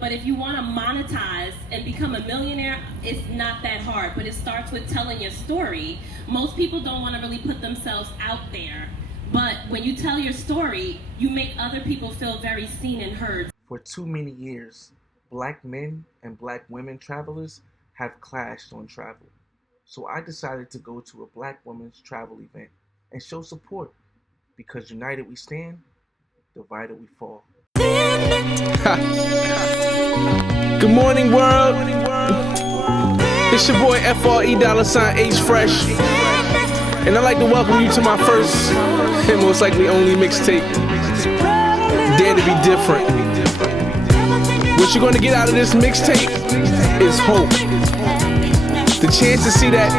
But if you want to monetize and become a millionaire, it's not that hard. But it starts with telling your story. Most people don't want to really put themselves out there. But when you tell your story, you make other people feel very seen and heard. For too many years, black men and black women travelers have clashed on travel. So I decided to go to a black women's travel event and show support. Because united we stand, divided we fall. Good morning, world. It's your boy FRE$H Fresh, and I'd like to welcome you to my first and most likely only mixtape, Dare to Be Different. What you're gonna get out of this mixtape is hope. The chance to see that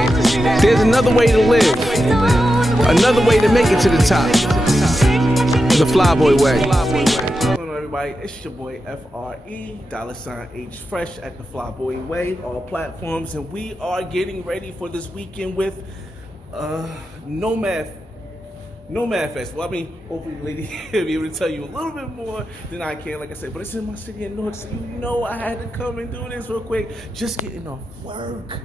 there's another way to live, another way to make it to the top, the Flyboy way. Everybody, it's your boy FRE$H Fresh at the Flyboy Way, all platforms, and we are getting ready for this weekend with NOMad Festival. I mean, hopefully the lady will be able to tell you a little bit more than I can, like I said, but it's in my city in Newark, so you know I had to come and do this real quick, just getting off work.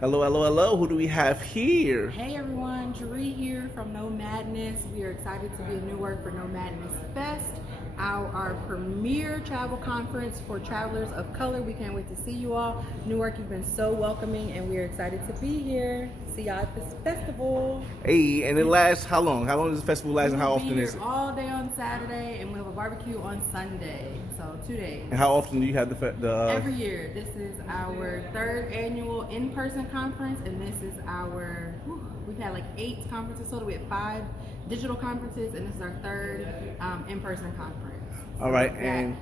Hello, who do we have here? Hey everyone, Jeree here from NOmadNess. We are excited to be in Newark for NOmadNess Fest, our premier travel conference for travelers of color. We can't wait to see you all. Newark, you've been so welcoming and we are excited to be here. See y'all at this festival. Hey, and it lasts how long? How long does the festival last and how often is it? All day on Saturday and we have a barbecue on Sunday, so 2 days. And how often do you have the Every year. This is our third annual in-person conference, and this is we've had like 8 conferences total. We had 5 digital conferences, and this is our third in-person conference. All right, and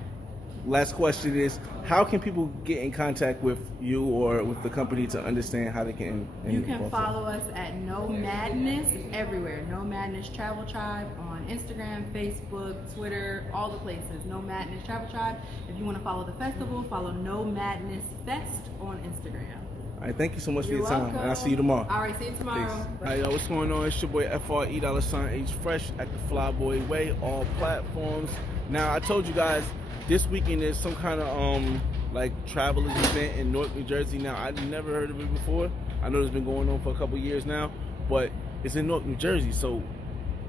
last question is, how can people get in contact with you or with the company to understand how they can? You can follow us at NOmadNess everywhere. NOmadNess Travel Tribe on Instagram, Facebook, Twitter, all the places. NOmadNess Travel Tribe. If you want to follow the festival, follow NOmadNess Fest on Instagram. All right, thank you so much for your welcome. time, and I'll see you tomorrow. All right, see you tomorrow. All right, yo, what's going on? It's your boy FRE$H Fresh at the Flyboy Way, all platforms. Now, I told you guys this weekend there's some kind of like travelers event in Newark, New Jersey. Now, I'd never heard of it before. I know it's been going on for a couple years now, but it's in Newark, New Jersey, so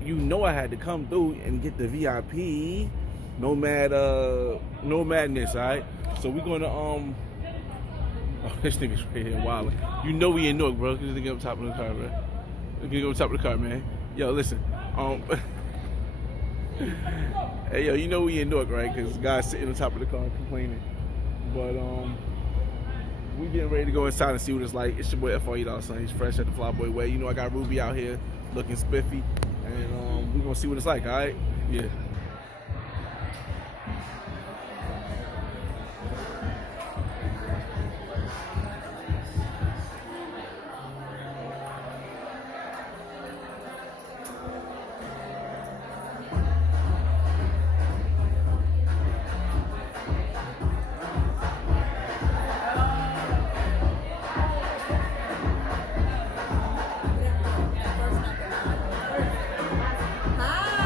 you know I had to come through and get the VIP NOmadNess, all right? So we're gonna oh, this nigga's right here wildin'. You know we in Newark, bro. Just get up top of the car, bro. Get up top of the car, man. Yo, listen. Hey, yo, you know we in Newark, right? Because the guy's sitting on top of the car complaining. But we getting ready to go inside and see what it's like. It's your boy FRE$H Fresh at the Flyboy Way. You know I got Ruby out here looking spiffy, and we're gonna see what it's like. All right? Yeah.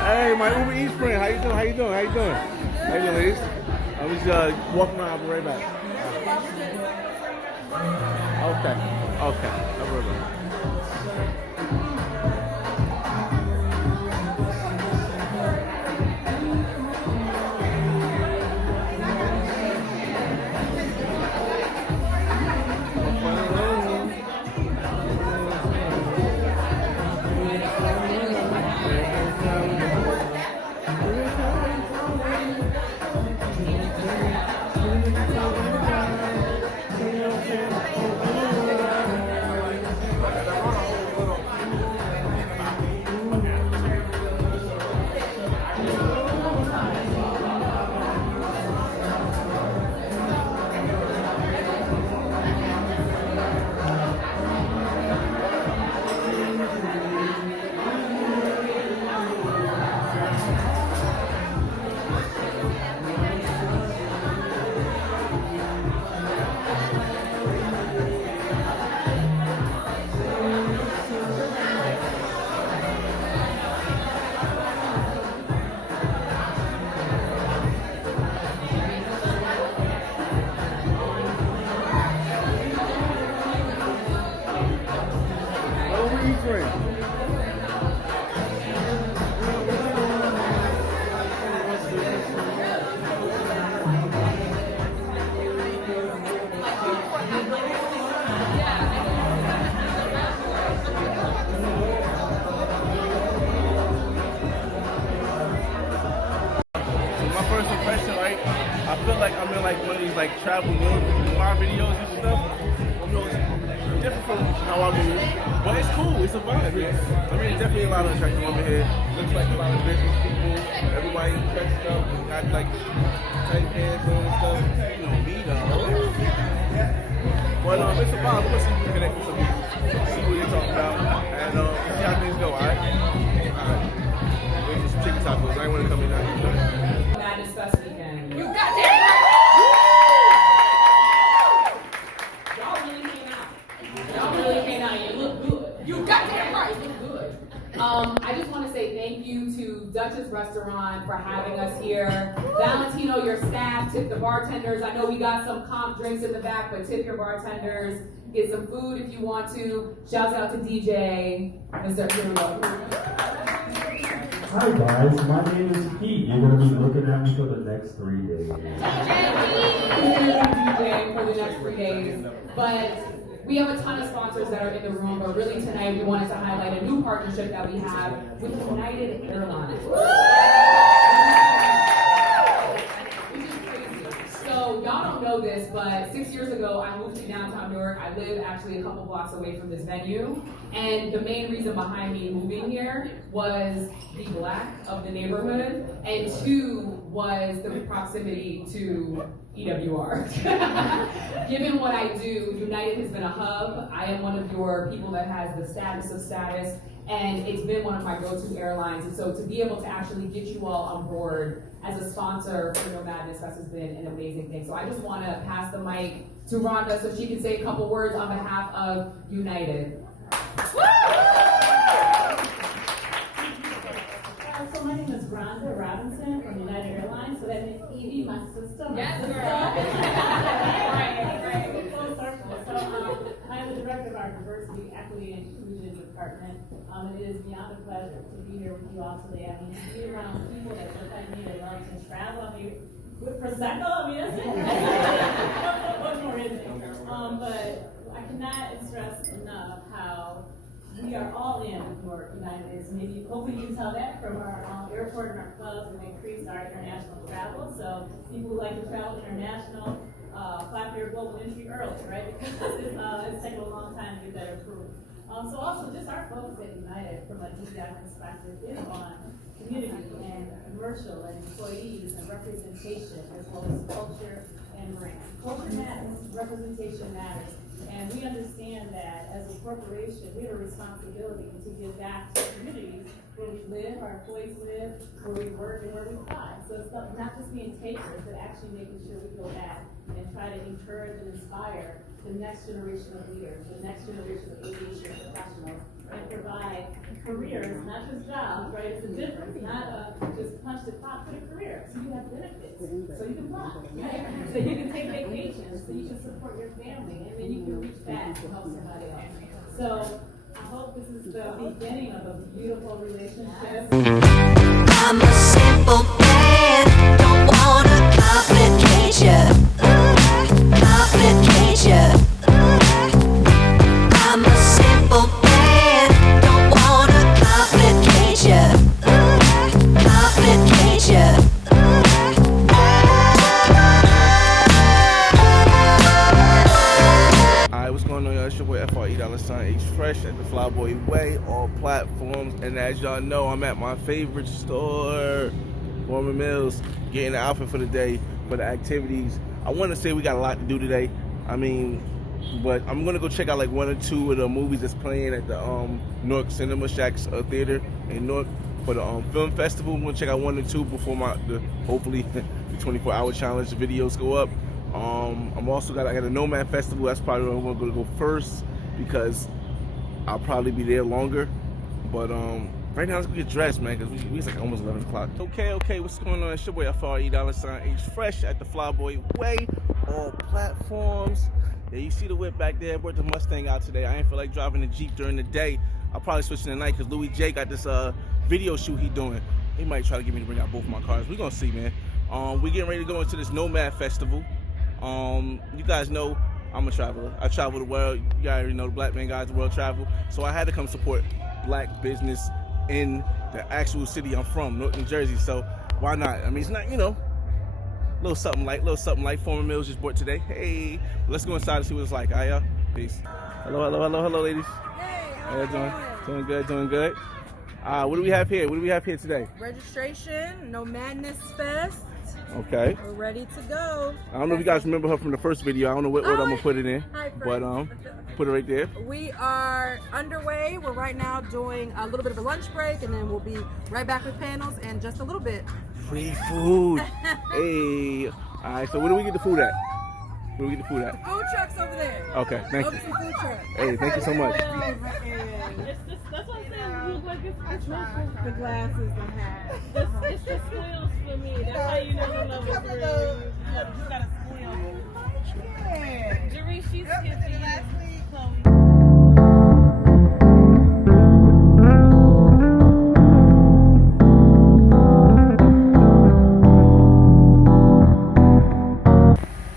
Hey, my Uber Eats friend, how you doing? How you doing, ladies? I was walking around. I'll be right back. Okay. I'll be right back. feel like I'm in like one of these like travel noir videos and stuff. You know, it's different from how I move, but it's cool. It's a vibe. Yeah. I mean, definitely a lot of attractive women here. Looks like a lot of business people. Everybody dressed up, got like tight pants on and stuff. You know, me though. But it's a vibe. We're gonna see if we can connect with some people, see what they're talking about, and see how things go. All right. Wait for some chicken tacos. I ain't want to come in now. NOmadNess Fest weekend. You got that Y'all really came out. Y'all really came out. You look good. You got that right. You look good. I just want to say thank you to Dutch's Restaurant for having us here. Valentino, your staff, tip the bartenders. I know we got some comp drinks in the back, but tip your bartenders. Get some food if you want to. Shout out to DJ, Mr. Hero. Hi guys, my name is Pete. You're going to be looking at me for the next 3 days. DJ for the next 3 days. But we have a ton of sponsors that are in the room, but really tonight we wanted to highlight a new partnership that we have with United Airlines. Which is crazy. So y'all don't know this, but 6 years ago I moved to downtown Newark. I live actually a couple blocks away from this venue. And the main reason behind me moving here was the black of the neighborhood, and two was the proximity to EWR. Given what I do, United has been a hub. I am one of your people that has the status of status, and it's been one of my go-to airlines. And so to be able to actually get you all on board as a sponsor for NOmadNess Fest has been an amazing thing. So I just want to pass the mic to Rhonda so she can say a couple words on behalf of United. So my name is Rhonda Robinson from United Airlines. So that means Evie, my sister. Yes, Right. Full circle. So I am the director of our diversity, equity, and inclusion department. It is beyond a pleasure to be here with you all today. I mean, to be around people that look like me, that love to travel. I mean, with Prosecco, I mean, that's it. What more is it? But I cannot stress enough how we are all in with Newark United. Maybe hopefully you can tell that from our airport and our clubs. We've increased our international travel. So people who like to travel international, apply for your global entry early, right? Because it's taken a long time to get that approved. So also just our focus at United from a DEI perspective is on community and commercial and employees and representation as well as culture and brand. Culture matters, representation matters. And we understand that as a corporation, we have a responsibility to give back to communities where we live, our employees live, where we work, and where we fly. So it's not just being takers, but actually making sure we go back and try to encourage and inspire the next generation of leaders, the next generation of aviation professionals, and provide careers, not just jobs, right? It's a difference, not just punch the clock, but a career. So you have benefits, so you can fly, right? So you can take vacations, so you can support your family, and then you can reach back to help somebody else. So I hope this is the beginning of a beautiful relationship. I'm a simple man, don't wanna complicate ya, complicate ya. I'm a simple man, don't wanna complicate ya, complicate ya. Alright, what's going on, y'all? It's your boy FRE$H Fresh at the Flyboy Way, all platforms. And as y'all know, I'm at my favorite store, Foreman Mills, getting the outfit for the day, for the activities. I want to say we got a lot to do today. I mean, but I'm going to go check out like one or two of the movies that's playing at the Newark Cinema Shacks Theater in Newark for the film festival. I'm going to check out one or two before hopefully the 24-hour challenge videos go up. I'm also I got a Nomad Festival. That's probably where I'm going to go first because I'll probably be there longer. But right now let's go get dressed, man, because it's like almost 11 o'clock. Okay, what's going on? It's your boy FRE$H Fresh at the Flyboy Way, all platforms. Yeah, you see the whip back there. I brought the Mustang out today. I ain't feel like driving the Jeep during the day. I'll probably switch in the night because Louis J got this video shoot he doing. He might try to get me to bring out both of my cars. We're gonna see, man. We getting ready to go into this Nomad Festival. You guys know I'm a traveler. I travel the world. You already know the Black Man Guys World Travel. So I had to come support black business in the actual city I'm from, Newark, New Jersey. So why not? I mean, it's not, Little something like. Former meals just bought today. Hey, let's go inside and see what it's like. All right, y'all. Peace. Hello, ladies. Hey, How you doing? Doing good. What do we have here? Today? Registration, NOmadNess Fest. Okay. We're ready to go. I don't know if you guys remember her from the first video. I don't know what order I'm gonna put it in, Hi, but put it right there. We are underway. We're right now doing a little bit of a lunch break, and then we'll be right back with panels in just a little bit. Free food. Hey. All right. So where do we get the food at? Food truck's over there. Okay. Thank you. Some food truck. Hey, thank you so much. That's what I'm saying. You look like it's The glasses and hat. It's the squeals for me. That's how you know the love is real. You gotta squeal. Jerry, she's skippy. Chloe.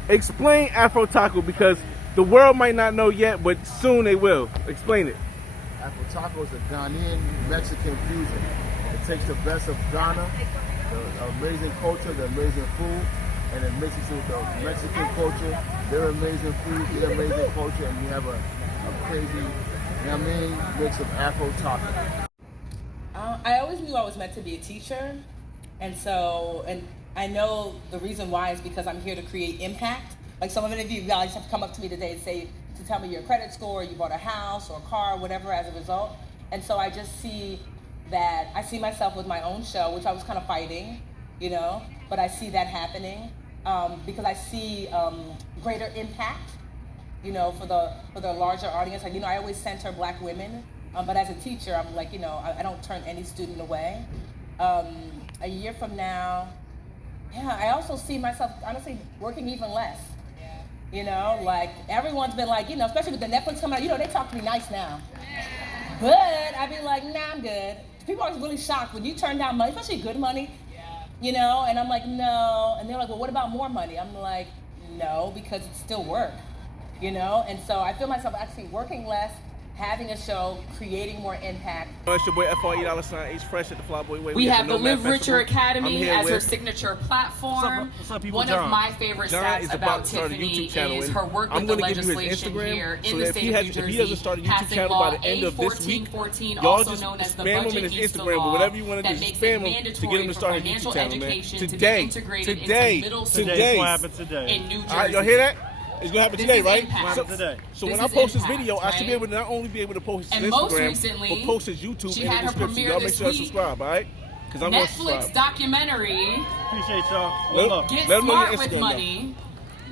Explain Afro Taco because the world might not know yet, but soon they will. Explain it. Afro Taco is a Ghanaian Mexican fusion. It takes the best of Ghana, the amazing culture, the amazing food, and it mixes it with the Mexican culture, their amazing food, their amazing culture, and you have a crazy, mix of Afro Taco. I always knew I was meant to be a teacher, and I know the reason why is because I'm here to create impact. Like some of you guys have come up to me today to tell me your credit score, you bought a house or a car, whatever as a result. And so I just see myself with my own show, which I was kind of fighting, but I see that happening because I see greater impact, for the larger audience. Like, I always center Black women, but as a teacher, I'm like, I don't turn any student away. A year from now, I also see myself, honestly, working even less. Like everyone's been like, especially with the Netflix coming out, they talk to me nice now. But I'd be like, nah, I'm good. People are really shocked when you turn down money, especially good money, and I'm like, no. And they're like, well, what about more money? I'm like, no, because it's still work, And so I feel myself actually working less, having a show, creating more impact. It's your boy FRE $ H Fresh at the Flyboy Way. We have the NOMad Live Richer Festival. Academy as her signature platform. What's up, people? One John. of my favorite John stats is about to start a Tiffany YouTube channel, is and her work I'm with the gonna give you his legislation Instagram, here so in the if state he of has- New if he Jersey, doesn't start a YouTube passing channel law by the end of this week, A1414, y'all also just known as the spam him Budget in his East Instagram, Law, but whatever you want to that do, makes spam it him to get him to mandatory start a for YouTube financial channel, man. education to be Today, integrated into middle schools today. in New Jersey. All right, y'all hear that? It's gonna happen This today, is right? impact. So This when I is post this impact, video, I should be right? able to not only be able to post his And most Instagram, recently, but post his YouTube she in the had her description. premiere Y'all make this sure to week. subscribe, all right? Because I'm gonna Netflix subscribe. documentary. Appreciate y'all. Get Let 'em know your Smart with Instagram, Money.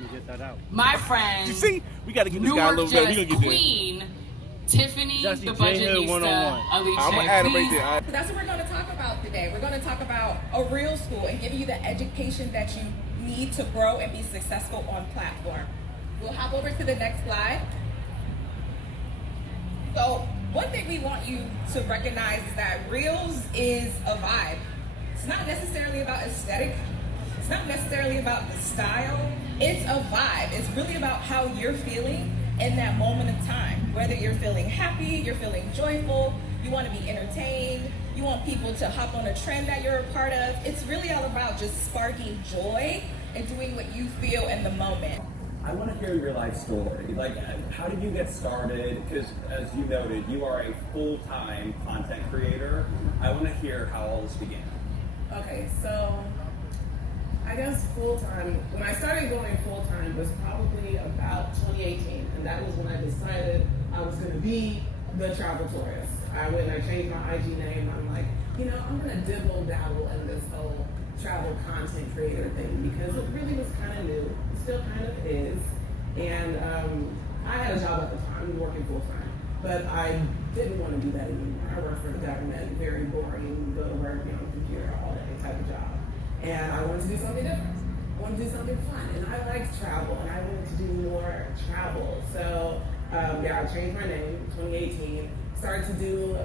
Let me get that out. My friend. You see, we got to get this guy a Newark little better. We gonna NJ get there. Queen, Tiffany, Jesse the J. Budget Hill 101. Alicia. I'm gonna add him right Please there. All right? That's what we're going to talk about today. We're going to talk about a real school and give you the education that you need to grow and be successful on platform. We'll hop over to the next slide. So one thing we want you to recognize is that Reels is a vibe. It's not necessarily about aesthetic. It's not necessarily about the style. It's a vibe. It's really about how you're feeling in that moment of time. Whether you're feeling happy, you're feeling joyful, you want to be entertained, you want people to hop on a trend that you're a part of. It's really all about just sparking joy and doing what you feel in the moment. I want to hear your life story. Like, how did you get started? Because, as you noted, you are a full-time content creator. I want to hear how all this began. Okay, so I guess full-time, when I started going full-time was probably about 2018, and that was when I decided I was going to be the travel tourist. I went and I changed my IG name. I'm like, I'm going to dibble-dabble in this whole travel content creator thing because it really was kind of new. It still kind of is. And I had a job at the time, working full-time, but I didn't want to do that anymore. I worked for the government, very boring, go to work, be on the computer all day type of job. And I wanted to do something different. I wanted to do something fun. And I liked travel, and I wanted to do more travel. So, I changed my name in 2018, started to do,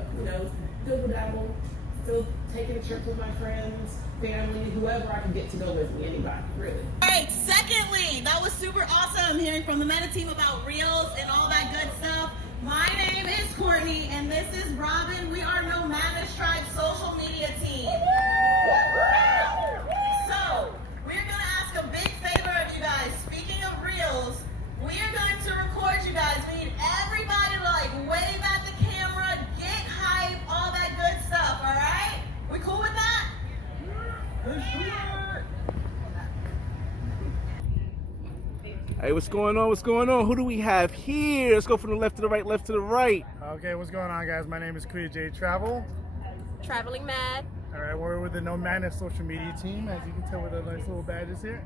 dibble-dabble, still taking trips with my friends, family, whoever I could get to go with me, anybody, really. All right, secondly, that was super awesome hearing from the Meta team about Reels and all that good stuff. My name is Courtney, and this is Robin. We are NOmadNess Tribe's social media team. So, we're going to ask a big Hey, what's going on? What's going on? Who do we have here? Let's go from the left to the right, left to the right. Okay, what's going on, guys? My name is Kuya J Travel. Traveling Mad. All right, we're with the NOmadNess social media team, as you can tell with the nice little badges here.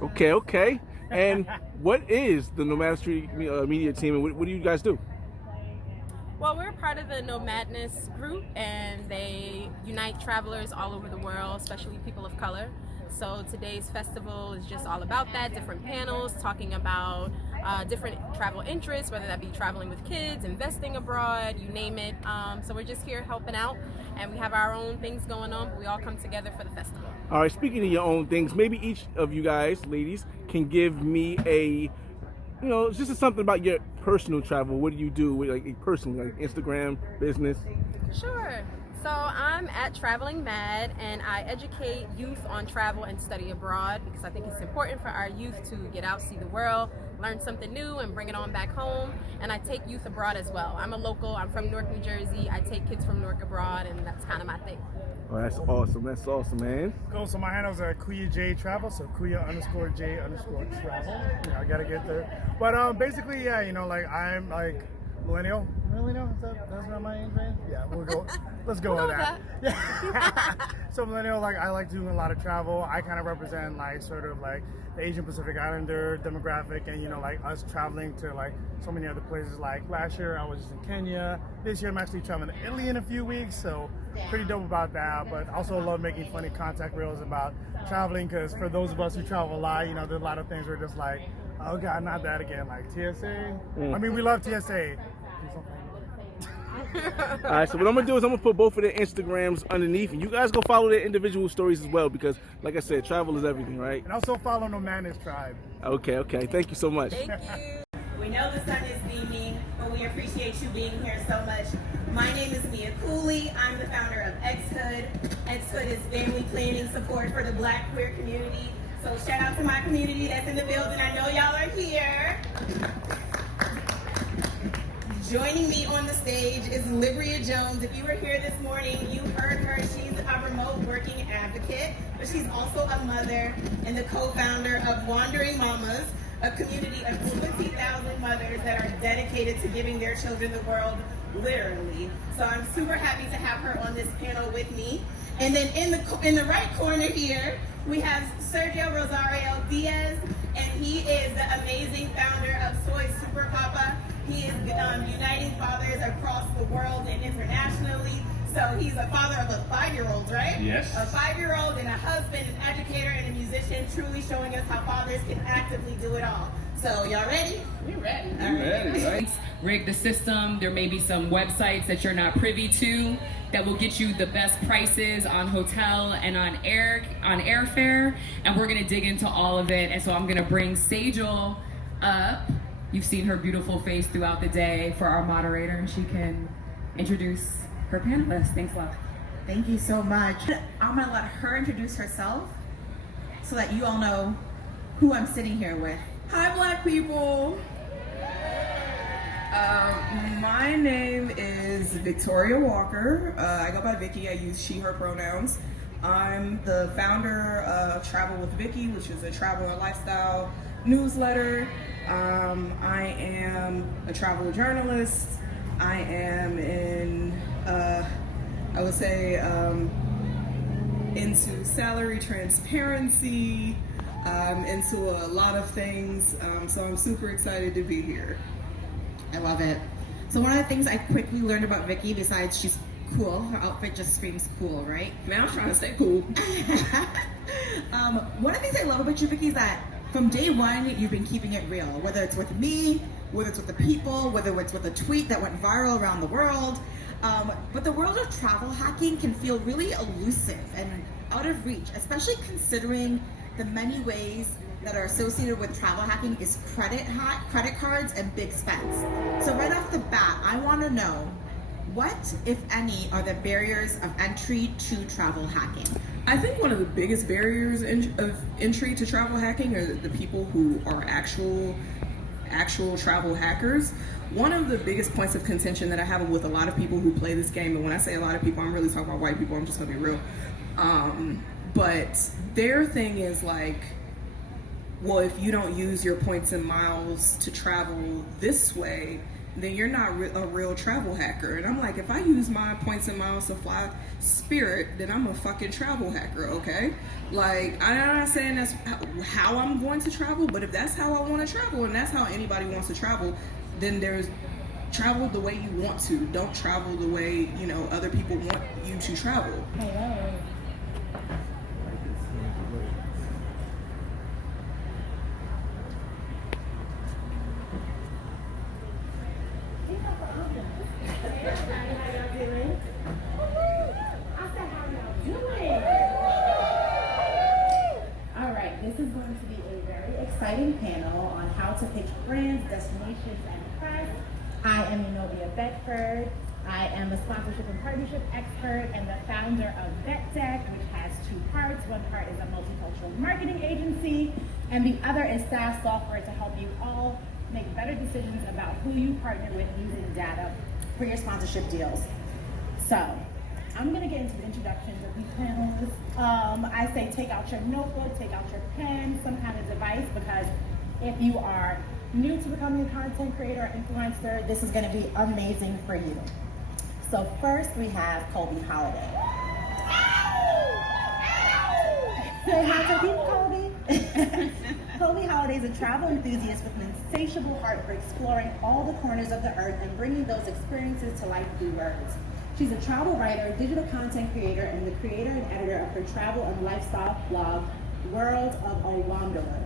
Okay. And what is the NOmadNess media team, and what do you guys do? Well, we're part of the NOmadNess group, and they unite travelers all over the world, especially people of color. So today's festival is just all about that, different panels talking about different travel interests, whether that be traveling with kids, investing abroad, you name it. So we're just here helping out, and we have our own things going on, but we all come together for the festival. All right, speaking of your own things, maybe each of you guys, ladies, can give me a, just something about your personal travel. What do you do, like personally, like Instagram, business? Sure. So I'm at Traveling Mad, and I educate youth on travel and study abroad because I think it's important for our youth to get out, see the world, learn something new, and bring it on back home. And I take youth abroad as well. I'm a local. I'm from Newark, New Jersey. I take kids from Newark abroad, and that's kind of my thing. Oh, that's awesome. That's awesome, man. Cool. So my handles are Kuya J Travel. So Kuya_J_travel. I gotta get there. But basically, yeah, I'm like millennial. That's not my age range. Yeah, let's go with that. Yeah. So millennial, I like doing a lot of travel. I kind of represent sort of the Asian Pacific Islander demographic, and us traveling to so many other places. Like last year I was just in Kenya. This year I'm actually traveling to Italy in a few weeks, so pretty dope about that. But also love making funny contact reels about traveling, because for those of us who travel a lot, there's a lot of things we're just like, oh God, not that again. Like TSA. I mean, we love TSA. All right, so what I'm gonna do is I'm gonna put both of their Instagrams underneath, and you guys go follow their individual stories as well, because like I said, travel is everything, right? And also follow NOmadNess Tribe. Okay, thank you so much. Thank you. We know the sun is beaming, but we appreciate you being here so much. My name is Mia Cooley. I'm the founder of X-Hood. X-Hood is family planning support for the Black queer community. So shout out to my community that's in the building. I know y'all are here. Joining me on the stage is Libria Jones. If you were here this morning, you heard her. She's a remote working advocate, but she's also a mother and the co-founder of Wandering Mamas, a community of 20,000 mothers that are dedicated to giving their children the world, literally. So I'm super happy to have her on this panel with me. And then in the right corner here, we have Sergio Rosario Diaz, and he is the amazing founder of Soy Super Papa. He is uniting fathers across the world and internationally. So he's a father of a 5-year-old, right? Yes. A 5-year-old and a husband, an educator, and a musician, truly showing us how fathers can actively do it all. So y'all ready? We're ready. Right. Rig the system. There may be some websites that you're not privy to that will get you the best prices on hotel and on airfare. And we're gonna dig into all of it. And so I'm gonna bring Sejal up. You've seen her beautiful face throughout the day for our moderator, and she can introduce her panelists. Thanks a lot. Thank you so much. I'm gonna let her introduce herself so that you all know who I'm sitting here with. Hi, Black people. My name is Victoria Walker. I go by Vicky. I use she, her pronouns. I'm the founder of Travel with Vicky, which is a travel and lifestyle newsletter. I am a travel journalist. I am into salary transparency, into a lot of things. So I'm super excited to be here. I love it. So one of the things I quickly learned about Vicky, besides she's cool, her outfit just screams cool, right? Man, I'm trying to stay cool. One of the things I love about you, Vicky, is that from day one, you've been keeping it real, whether it's with me, whether it's with the people, whether it's with a tweet that went viral around the world. But the world of travel hacking can feel really elusive and out of reach, especially considering the many ways that are associated with travel hacking is credit cards and big spends. So right off the bat, I want to know, what, if any, are the barriers of entry to travel hacking? I think one of the biggest barriers of entry to travel hacking are the people who are actual travel hackers. One of the biggest points of contention that I have with a lot of people who play this game, and when I say a lot of people, I'm really talking about white people, I'm just gonna be real. But their thing is like, well, if you don't use your points and miles to travel this way, then you're not a real travel hacker. And I'm like, if I use my points and miles to fly Spirit, then I'm a fucking travel hacker, okay? Like, I'm not saying that's how I'm going to travel, but if that's how I want to travel and that's how anybody wants to travel, then there's travel the way you want to. Don't travel the way, you know, other people want you to travel. Hello. This is going to be a very exciting panel on how to pitch brands, destinations, and press. I am Zenobia Bedford. I am a sponsorship and partnership expert and the founder of VetDeck, which has two parts. One part is a multicultural marketing agency, and the other is SaaS software to help you all make better decisions about who you partner with using data for your sponsorship deals. So, I'm going to get into the introductions of these panelists. I say take out your notebook, take out your pen, some kind of device, because if you are new to becoming a content creator or influencer, this is going to be amazing for you. So first we have Colby Holiday. Say hi to people, Colby. Colby Holiday is a travel enthusiast with an insatiable heart for exploring all the corners of the earth and bringing those experiences to life through words. She's a travel writer, digital content creator, and the creator and editor of her travel and lifestyle blog, World of a Wanderer.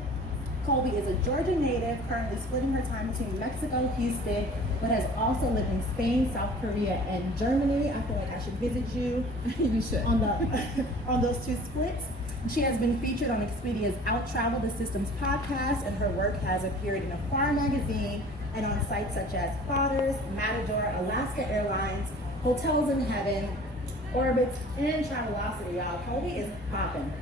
Colby is a Georgia native, currently splitting her time between Mexico, Houston, but has also lived in Spain, South Korea, and Germany. I feel like I should visit you, you should. On those two splits. She has been featured on Expedia's Out Travel the Systems podcast, and her work has appeared in Afar magazine and on sites such as Potters, Matador, Alaska Airlines, Hotels in Heaven, Orbitz, and Travelocity, y'all. Colby is popping.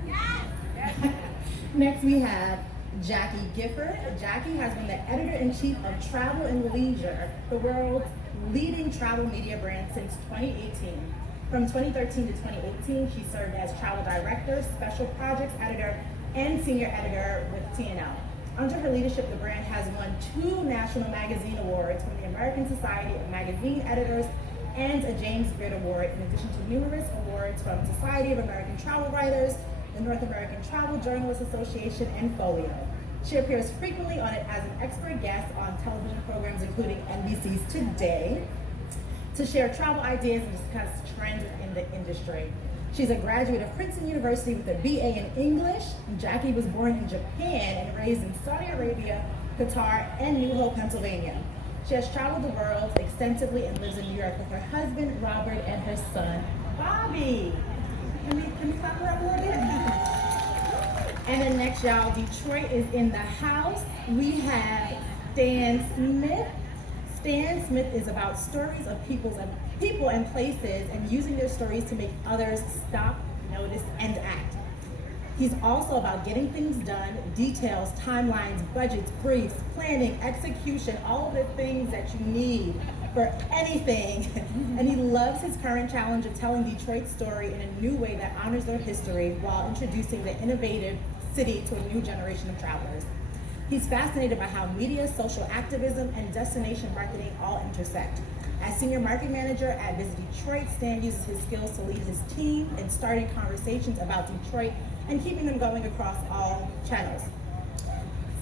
Next we have Jackie Gifford. Jackie has been the editor-in-chief of Travel and Leisure, the world's leading travel media brand since 2018. From 2013 to 2018, she served as travel director, special projects editor, and senior editor with TNL. Under her leadership, the brand has won 2 national magazine awards from the American Society of Magazine Editors and a James Beard Award, in addition to numerous awards from Society of American Travel Writers, the North American Travel Journalists Association, and Folio. She appears frequently on it as an expert guest on television programs including NBC's Today, to share travel ideas and discuss trends in the industry. She's a graduate of Princeton University with a BA in English. Jackie was born in Japan and raised in Saudi Arabia, Qatar, and New Hope, Pennsylvania. She has traveled the world extensively and lives in New York with her husband, Robert, and her son, Bobby. Can we clap her up a little bit? And then next, y'all, Detroit is in the house. We have Stan Smith. Stan Smith is about stories of people and places and using their stories to make others stop, notice, and act. He's also about getting things done, details, timelines, budgets, briefs, planning, execution, all of the things that you need for anything. And he loves his current challenge of telling Detroit's story in a new way that honors their history while introducing the innovative city to a new generation of travelers. He's fascinated by how media, social activism, and destination marketing all intersect. As senior marketing manager at Visit Detroit, Stan uses his skills to lead his team in starting conversations about Detroit and keeping them going across all channels.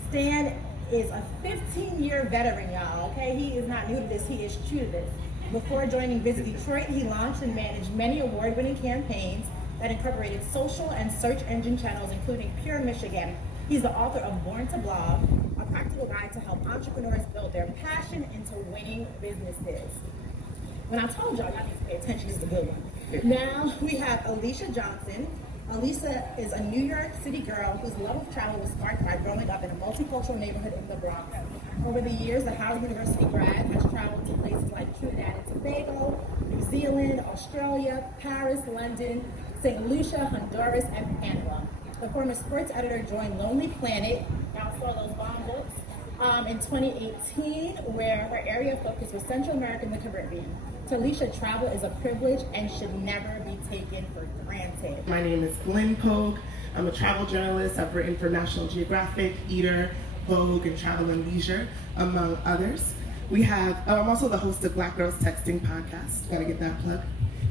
Stan is a 15-year veteran, y'all, okay? He is not new to this, he is true to this. Before joining Visit Detroit, he launched and managed many award-winning campaigns that incorporated social and search engine channels, including Pure Michigan. He's the author of Born to Blog, a practical guide to help entrepreneurs build their passion into winning businesses. When I told y'all need to pay attention, this is a good one. Now we have Alicia Johnson. Alicia is a New York City girl whose love of travel was sparked by growing up in a multicultural neighborhood in the Bronx. Over the years, the Howard University grad has traveled to places like Trinidad and Tobago, New Zealand, Australia, Paris, London, St. Lucia, Honduras, and Panama. The former sports editor joined Lonely Planet, y'all saw those bomb books, in 2018, where her area of focus was Central America and the Caribbean. To Alicia, travel is a privilege and should never be taken for granted. My name is Glenn Pogue. I'm a travel journalist. I've written for National Geographic, Eater, Vogue, and Travel and Leisure, among others. We have, I'm also the host of Black Girls Texting podcast. Gotta get that plug.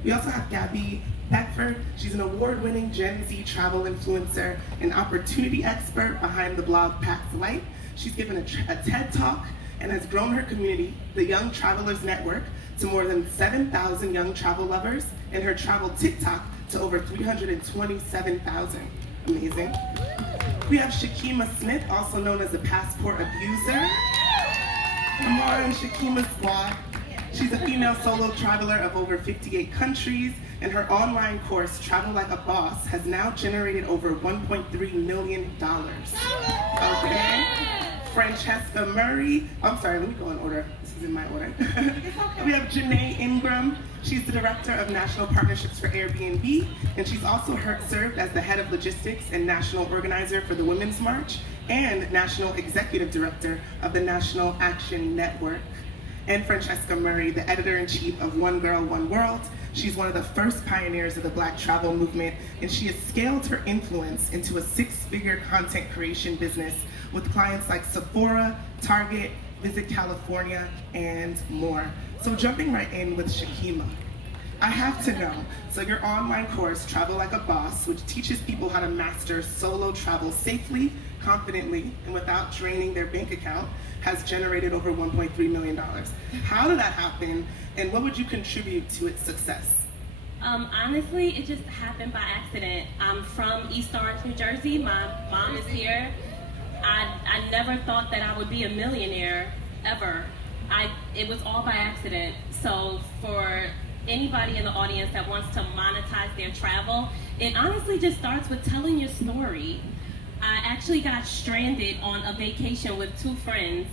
We also have Gabby Beckford. She's an award-winning Gen Z travel influencer and opportunity expert behind the blog Pax Light. She's given a TED Talk and has grown her community, the Young Travelers Network, to more than 7,000 young travel lovers, and her travel TikTok to over 327,000. Amazing. We have Shakima Smith, also known as the Passport Abuser. Come on, Shakima Squad. She's a female solo traveler of over 58 countries, and her online course, Travel Like a Boss, has now generated over $1.3 million. Okay? Francesca Murray. I'm sorry, let me go in order. This is in my order. We have Janae Ingram. She's the Director of National Partnerships for Airbnb, and she's also served as the Head of Logistics and National Organizer for the Women's March, and National Executive Director of the National Action Network. And Francesca Murray, the Editor-in-Chief of One Girl, One World. She's one of the first pioneers of the Black travel movement, and she has scaled her influence into a 6-figure content creation business with clients like Sephora, Target, Visit California, and more. So jumping right in with Shakima, I have to know, so your online course, Travel Like a Boss, which teaches people how to master solo travel safely, confidently, and without draining their bank account, has generated over $1.3 million. How did that happen, and what would you contribute to its success? Honestly, it just happened by accident. I'm from East Orange, New Jersey. My mom is here. I never thought that I would be a millionaire, ever. It was all by accident. So for anybody in the audience that wants to monetize their travel, it honestly just starts with telling your story. I actually got stranded on a vacation with 2 friends,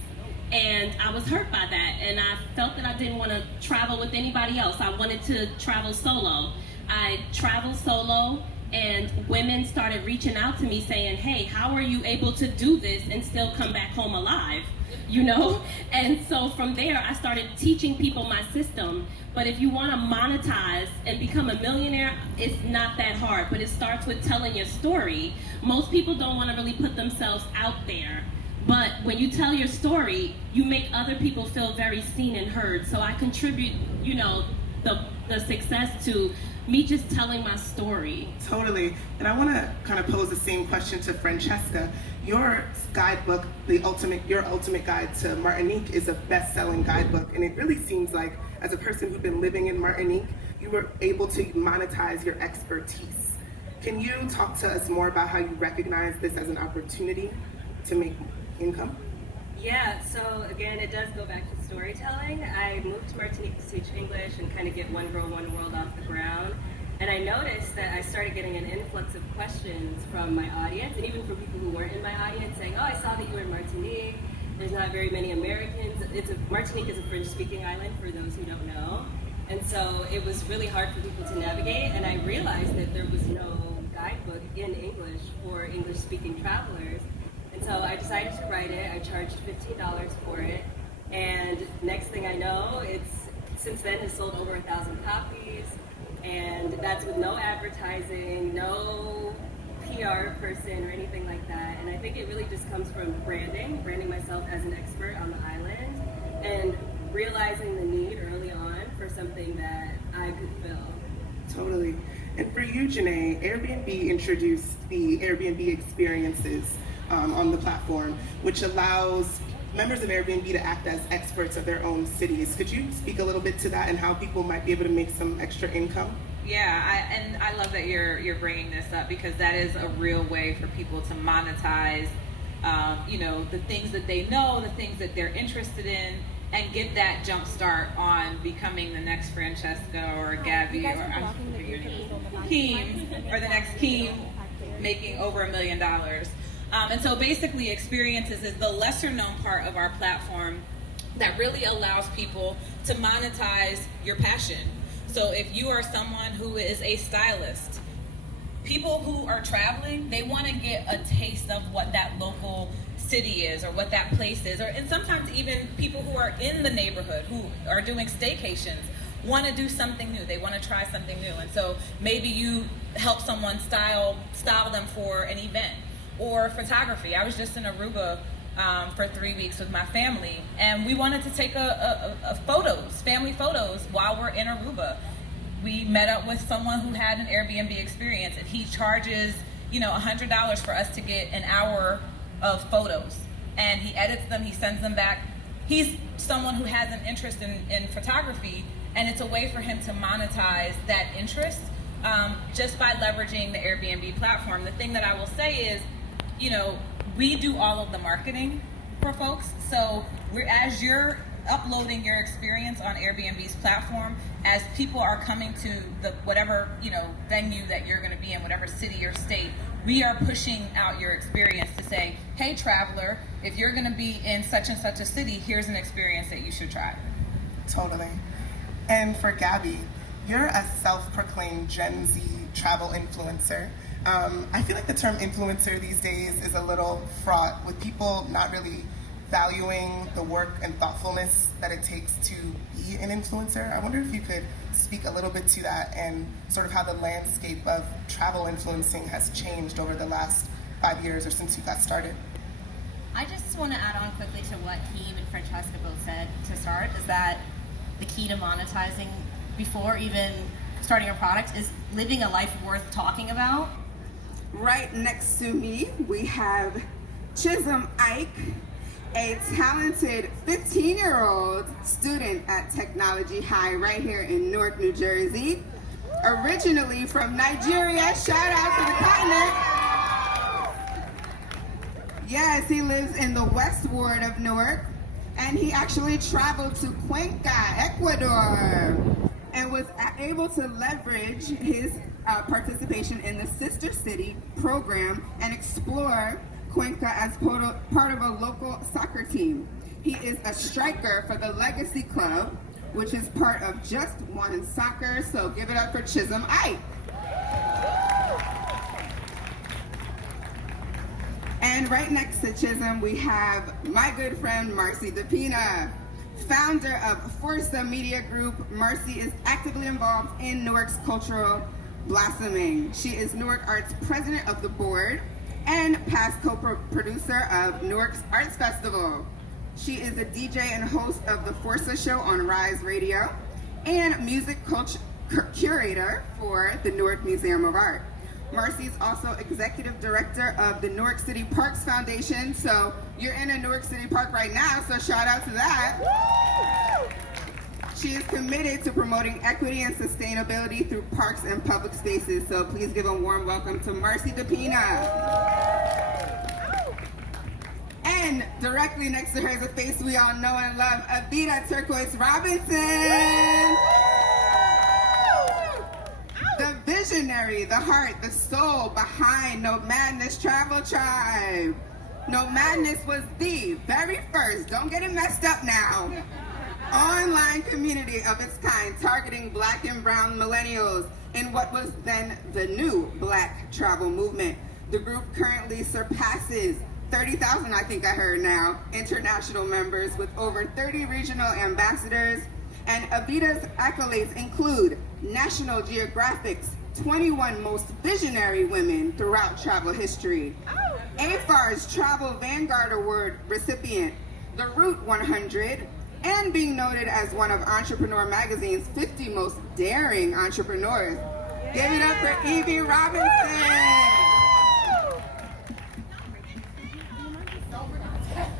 and I was hurt by that, and I felt that I didn't want to travel with anybody else. I wanted to travel solo. I traveled solo, and women started reaching out to me saying, hey, how are you able to do this and still come back home alive? You know? And so from there, I started teaching people my system. But if you want to monetize and become a millionaire, it's not that hard, but it starts with telling your story. Most people don't want to really put themselves out there. But when you tell your story, you make other people feel very seen and heard. So I contribute, you know, the success to me just telling my story. Totally. And I want to kind of pose the same question to Francesca. Your guidebook, Your Ultimate Guide to Martinique, is a best-selling guidebook, and it really seems like, as a person who's been living in Martinique, you were able to monetize your expertise. Can you talk to us more about how you recognize this as an opportunity to make income? Yeah, so again, it does go back to storytelling. I moved to Martinique to teach English and kind of get One Girl, One World off the ground. And I noticed that I started getting an influx of questions from my audience, and even from people who weren't in my audience, saying, oh, I saw that you were in Martinique. There's not very many Americans. Martinique is a French-speaking island, for those who don't know. And so it was really hard for people to navigate, and I realized that there was no guidebook in English for English-speaking travelers. And so I decided to write it. I charged $15 for it. And next thing I know, since then has sold over 1,000 copies. And that's with no advertising, no PR person or anything like that. And I think it really just comes from branding myself as an expert on the island, and realizing the need early on for something that I could fill. Totally. And for you, Janae, Airbnb introduced the Airbnb experiences on the platform, which allows members of Airbnb to act as experts of their own cities. Could you speak a little bit to that and how people might be able to make some extra income? Yeah, I love that you're bringing this up, because that is a real way for people to monetize, the things that they know, the things that they're interested in, and get that jump start on becoming the next Francesca or Gabby or Keem, or the next Keem, making over $1 million. And so basically Experiences is the lesser known part of our platform that really allows people to monetize your passion. So if you are someone who is a stylist, people who are traveling, they want to get a taste of what that local city is or what that place is, and sometimes even people who are in the neighborhood who are doing staycations want to do something new. They want to try something new. And so maybe you help someone style them for an event. Or photography. I was just in Aruba for 3 weeks with my family, and we wanted to take family photos while we're in Aruba. We met up with someone who had an Airbnb experience, and he charges, $100 for us to get an hour of photos. And he edits them, he sends them back. He's someone who has an interest in photography, and it's a way for him to monetize that interest just by leveraging the Airbnb platform. The thing that I will say is, we do all of the marketing for folks. So as you're uploading your experience on Airbnb's platform, as people are coming to the whatever venue that you're going to be in, whatever city or state, we are pushing out your experience to say, hey traveler, if you're going to be in such and such a city, here's an experience that you should try. Totally. And for Gabby, you're a self-proclaimed Gen Z travel influencer. I feel like the term influencer these days is a little fraught with people not really valuing the work and thoughtfulness that it takes to be an influencer. I wonder if you could speak a little bit to that and sort of how the landscape of travel influencing has changed over the last 5 years or since you got started. I just want to add on quickly to what Keem and Francesca both said to start, is that the key to monetizing before even starting a product is living a life worth talking about. Right next to me, we have Chisholm Ike, a talented 15-year-old student at Technology High right here in Newark, New Jersey. Originally from Nigeria, shout out to the continent. Yes, he lives in the West Ward of Newark, and he actually traveled to Cuenca, Ecuador, and was able to leverage his participation in the Sister City program and explore Cuenca as part of a local soccer team. He is a striker for the Legacy Club, which is part of Just One Soccer, so give it up for Chisholm Ike. And right next to Chisholm, we have my good friend, Marcy DePina. Founder of Forza Media Group, Marcy is actively involved in Newark's cultural blossoming. She is Newark Arts President of the Board and past co-producer of Newark's Arts Festival. She is a DJ and host of the Forza Show on Rise Radio and music culture curator for the Newark Museum of Art. Marcy is also executive director of the Newark City Parks Foundation. So you're in a Newark City Park right now, so shout out to that. She is committed to promoting equity and sustainability through parks and public spaces. So please give a warm welcome to Marcy DePina. And directly next to her is a face we all know and love, Avita Turquoise Robinson. The visionary, the heart, the soul behind NOmadNess Travel Tribe. NOmadNess was the very first, don't get it messed up now, online community of its kind targeting Black and brown millennials in what was then the new Black travel movement. The group currently surpasses 30,000, I think I heard now, international members with over 30 regional ambassadors. And Avita's accolades include National Geographic's 21 Most Visionary Women Throughout Travel History, AFAR's Travel Vanguard Award recipient, the Route 100, and being noted as one of Entrepreneur Magazine's 50 Most Daring Entrepreneurs. Give it up for Evie Robinson.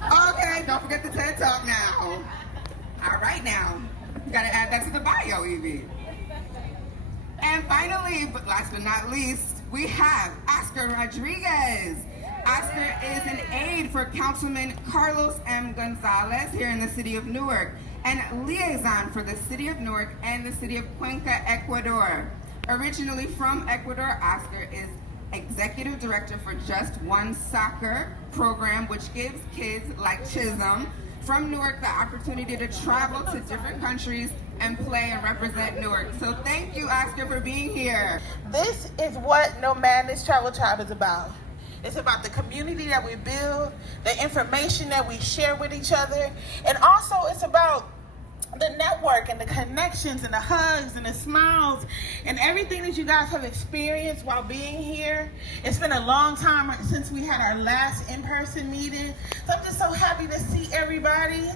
Okay, don't forget the TED Talk now. All right now. Gotta add that to the bio, Evie. And finally, but last but not least, we have Oscar Rodriguez. Oscar is an aide for Councilman Carlos M. Gonzalez here in the city of Newark and liaison for the city of Newark and the city of Cuenca, Ecuador. Originally from Ecuador, Oscar is executive director for Just One Soccer program, which gives kids like Chisholm from Newark the opportunity to travel to different countries and play and represent Newark. So thank you, Oscar, for being here. This is what NOmadNess Travel Tribe is about. It's about the community that we build, the information that we share with each other, and also it's about the network and the connections and the hugs and the smiles and everything that you guys have experienced while being here. It's been a long time since we had our last in-person meeting. So I'm just so happy to see everybody.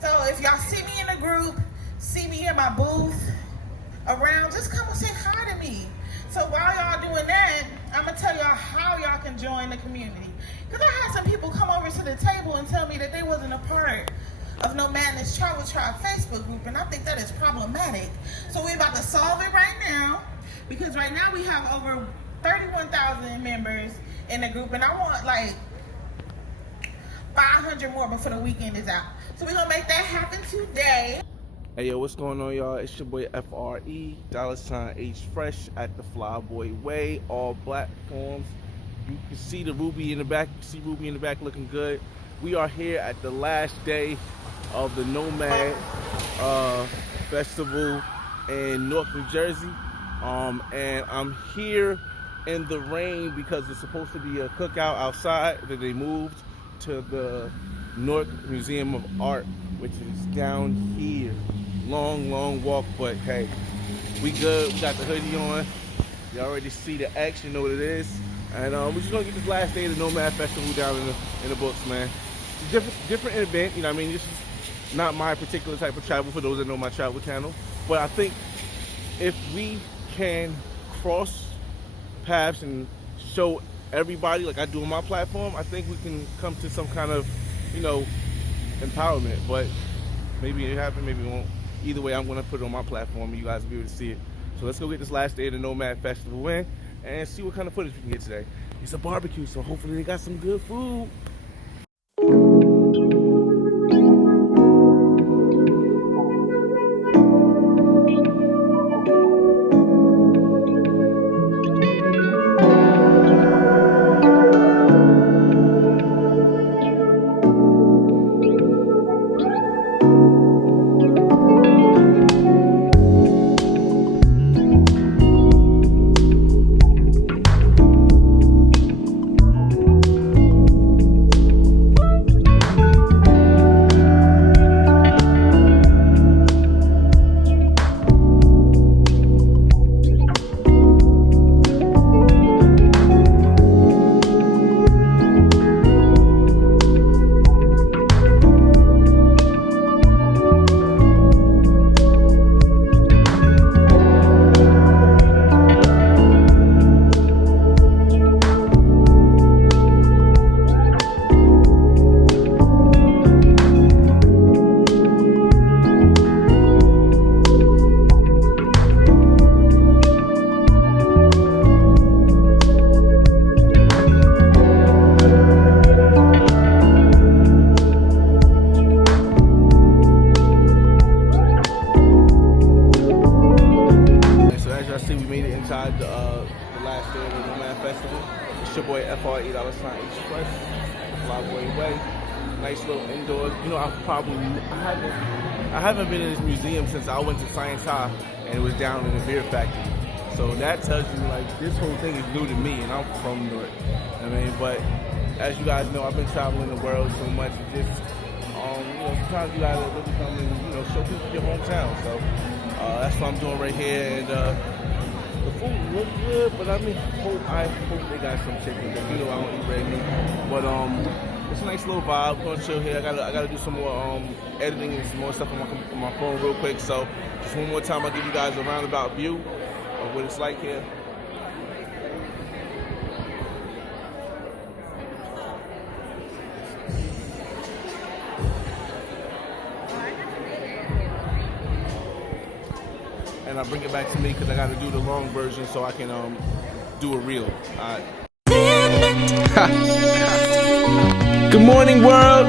So if y'all see me in the group, see me in my booth around, just come and say hi to me. So while y'all doing that, I'm gonna tell y'all how y'all can join the community. Because I had some people come over to the table and tell me that they wasn't a part of NOmadNess Travel Tribe Facebook group, and I think that is problematic. So we're about to solve it right now, because right now we have over 31,000 members in the group, and I want like 500 more before the weekend is out. So we're gonna make that happen today. Hey yo, what's going on, y'all? It's your boy FRE, $H Fresh at the Flyboy Way, all platforms. You can see the Ruby in the back. You see Ruby in the back looking good. We are here at the last day of the Nomad Festival in Newark, New Jersey. And I'm here in the rain because it's supposed to be a cookout outside that they moved to the Newark Museum of Art, which is down here. Long walk, but hey, we good. We got the hoodie on. You already see the X, you know what it is. And we're just gonna get this last day of the Nomad Festival down in the books, man. It's a different event, you know what I mean? This is not my particular type of travel for those that know my travel channel. But I think if we can cross paths and show everybody, like I do on my platform, I think we can come to some kind of, you know, empowerment. But maybe it happened, maybe it won't. Either way, I'm going to put it on my platform and you guys will be able to see it. So let's go get this last day of the Nomad Festival in and see what kind of footage we can get today. It's a barbecue, so hopefully they got some good food. inside the last day of the Nomad Festival. It's your boy FRE, $H Fresh, Flyboy Way. Nice little indoors. You know, I haven't been in this museum since I went to Science High and it was down in the beer factory. So that tells you, like, this whole thing is new to me, and I'm from Newark. I mean, but as you guys know, I've been traveling the world so much. It just, you know, sometimes you gotta really come and, you know, show people your hometown. So that's what I'm doing right here. And the food looks good, but I mean, I hope they got some chicken. Cause you know I don't eat red meat. But it's a nice little vibe. I'm gonna chill here. I gotta do some more editing and some more stuff on my phone real quick. So just one more time, I'll give you guys a roundabout view of what it's like here. And I bring it back to me because I got to do the long version so I can do a reel. Good morning, world.